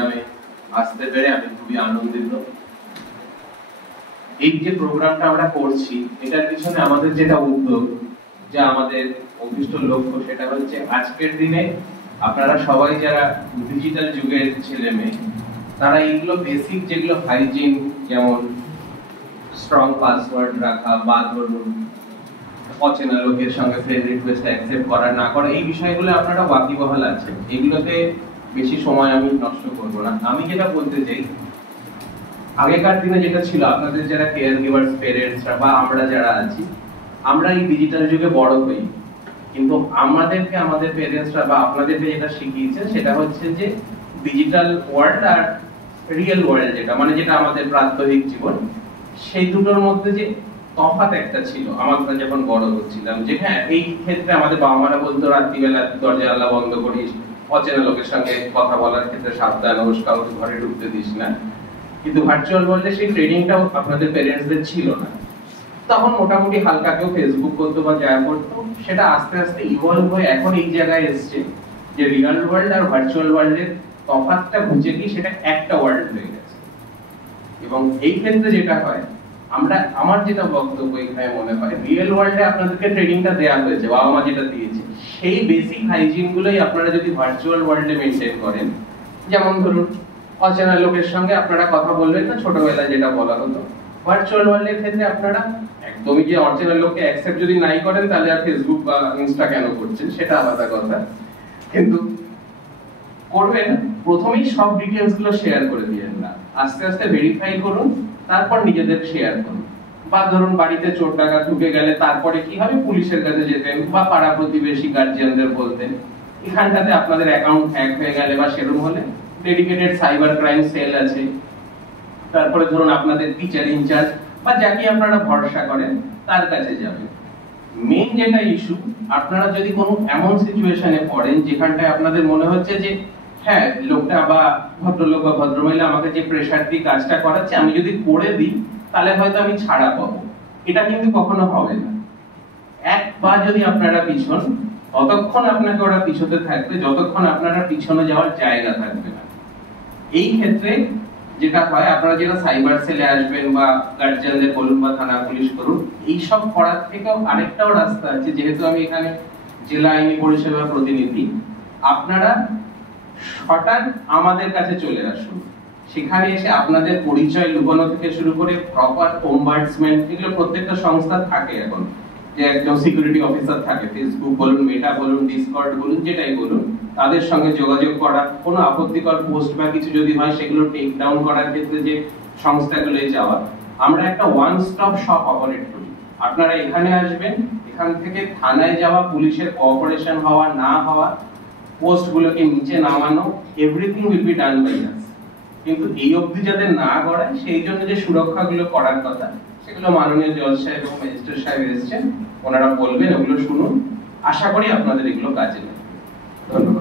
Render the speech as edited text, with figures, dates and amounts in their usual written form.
প্রোগ্রামে আসতে পেরে আমি খুবই আনন্দিত। এই যে প্রোগ্রামটা আমরা করছি এটার পিছনে আমাদের যেটা উদ্যোগ, যা আমাদের অভিষ্ট লক্ষ্য, সেটা হচ্ছে আজকের দিনে আপনারা সবাই যারা ডিজিটাল যুগের ছেলে মেয়ে, তারা এইগুলো বেসিক যেগুলো হাইজিন, যেমন স্ট্রং পাসওয়ার্ড রাখা বা ধরুন অচেনা লোকের সঙ্গে ফ্রেন্ড রিকোয়েস্ট অ্যাকসেপ্ট করা না করা, এই বিষয়গুলো আপনারা ওয়াকিবহাল আছেন। এগুলোতে বেশি সময় আমি নষ্ট করব না। আমি যেটা বলতে চাই, আগেকার দিনে যেটা ছিল, আপনাদের যারা কেয়ার গিভার্স, প্যারেন্টসরা বা আমরা যারা আছি, আমরা এই ডিজিটাল যুগে বড় হই, কিন্তু আমাদেরকে আমাদের প্যারেন্টসরা বা আপনাদেরকে যেটা শিখিয়েছে সেটা হচ্ছে যে ডিজিটাল ওয়ার্ল্ড আর রিয়েল ওয়ার্ল্ড, যেটা মানে যেটা আমাদের প্রাত্যহিক জীবন, সেই দুটোর মধ্যে যে তফাৎ একটা ছিল আমরা যখন বড় হচ্ছিলাম, যে হ্যাঁ এই ক্ষেত্রে আমাদের বাবা মারা বলতো রাত্রিবেলা দরজা জানলা বন্ধ করিস, অচেনা লোকের সঙ্গে কথা বলার ক্ষেত্রে সাবধান হোস, কাউকে ঘরে ঢুকতে দিস না। কিন্তু ভার্চুয়াল ওয়ার্ল্ডে সেই ট্রেনিংটাও আপনাদের প্যারেন্টসদের ছিল না। তখন মোটামুটি হালকা কেউ ফেসবুক করতো বা যা করতো, সেটা আস্তে আস্তে ইভলভ হয়ে এখন এই জায়গায় এসছে যে রিয়েল ওয়ার্ল্ড আর ভার্চুয়াল ওয়ার্ল্ডের তফাৎটা বুঝে কি সেটা একটা ওয়ার্ল্ড হয়ে গেছে। এবং এই ক্ষেত্রে যেটা হয়, আমার যেটা বক্তব্য এখানে মনে হয়, রিয়েল ওয়ার্ল্ডে আপনাদেরকে ট্রেনিংটা দেওয়া হয়েছে, বাবা মা যেটা দিয়েছে, সেই বেসিক হাইজিন গুলোই আপনারা যদি ভার্চুয়াল ওয়ার্ল্ডে মেনটেন করেন, যেমন ধরুন অচেনা লোকের সঙ্গে আপনারা কথা বলবেন না, ছোটবেলায় যেটা বলা হতো, ভার্চুয়াল ওয়ার্ল্ডের ক্ষেত্রে আপনারা একদমই যে অচেনা লোককে অ্যাকসেপ্ট যদি নাই করেন, তাহলে আর ফেসবুক বা ইনস্টা কেন করছেন সেটা আলাদা কথা, কিন্তু করবেন প্রথমেই সব ডিটেইলস গুলো শেয়ার করে দিয়েন না, আস্তে আস্তে ভেরিফাই করুন, তারপর নিজেদের শেয়ার করুন। বা ধরুন বাড়িতে চোর ডাকাত ঢুকে গেলে তারপরে কি হবে, পুলিশের কাছে যেতেন বা পাড়া প্রতিবেশী গার্জিয়ানদের বলতেন। এখানটাতে আপনাদের অ্যাকাউন্ট হ্যাক হয়ে গেলে বা সেরকম হলে ডেডিকেটেড সাইবার ক্রাইম সেল আছে। তারপরে ধরুন আপনাদের টিচার ইনচার্জ বা যাকে আপনারা ভরসা করেন তার কাছে যাবেন। মেইন যেটা ইস্যু, আপনারা যদি কোনো এমন সিচুয়েশনে পড়েন যেখানটায় আপনাদের মনে হচ্ছে যে হ্যাঁ লোকটা বা ভদ্রলোক বা ভদ্রমহিলা আমাকে যে প্রেসার দিয়ে কাজটা করাচ্ছে, আমি যদি করে দিই তাহলে হয়তো আমি ছাড়া পাবো, এটা কিন্তু কখনো হবে না। এক পা যদি আপনারা পিছন, ততক্ষণ আপনাকে ওরা পিছতে থাকবে যতক্ষণ আপনারা পিছনে যাওয়ার জায়গা থাকবে না। এই ক্ষেত্রে যেটা হয়, আপনারা যেটা সাইবার সেলে আসবেন বা গার্জিয়ানদের বলুন বা থানা পুলিশ করুন, এইসব করার থেকেও আরেকটাও রাস্তা আছে। যেহেতু আমি এখানে জেলা আইনি পরিষেবার প্রতিনিধি, আপনারা হঠাৎ আমাদের কাছে চলে আসুন। সেখানে এসে আপনাদের পরিচয় লুকানো থেকে শুরু করে প্রপার ওমবার্ডসম্যান, এগুলো প্রত্যেকটা সংস্থা থাকে এখন, যে একজন সিকিউরিটি অফিসার থাকে, ফেসবুক বলুন, মেটা বলুন, ডিসকর্ড বলুন, যেটাই বলুন, তাদের সঙ্গে যোগাযোগ করা, কোনো আপত্তিকর পোস্ট বা কিছু যদি হয় সেগুলো টেক ডাউন করার ক্ষেত্রে যে সংস্থাগুলোয় যাওয়া। আমরা একটা ওয়ান স্টপ শপ অপারেট করি। আপনারা এখানে আসবেন, এখান থেকে থানায় যাওয়া, পুলিশের কোঅপারেশন হওয়া না হওয়া, পোস্টগুলোকে নিচে নামানো, everything will be done by us. কিন্তু এই অবধি যাদের না করায়, সেই জন্য যে সুরক্ষাগুলো করার কথা, সেগুলো মাননীয় জজ সাহেব এবং ম্যাজিস্ট্রেট সাহেব এসেছেন, ওনারা বলবেন, ওগুলো শুনুন। আশা করি আপনাদের এগুলো কাজে লাগবে। ধন্যবাদ।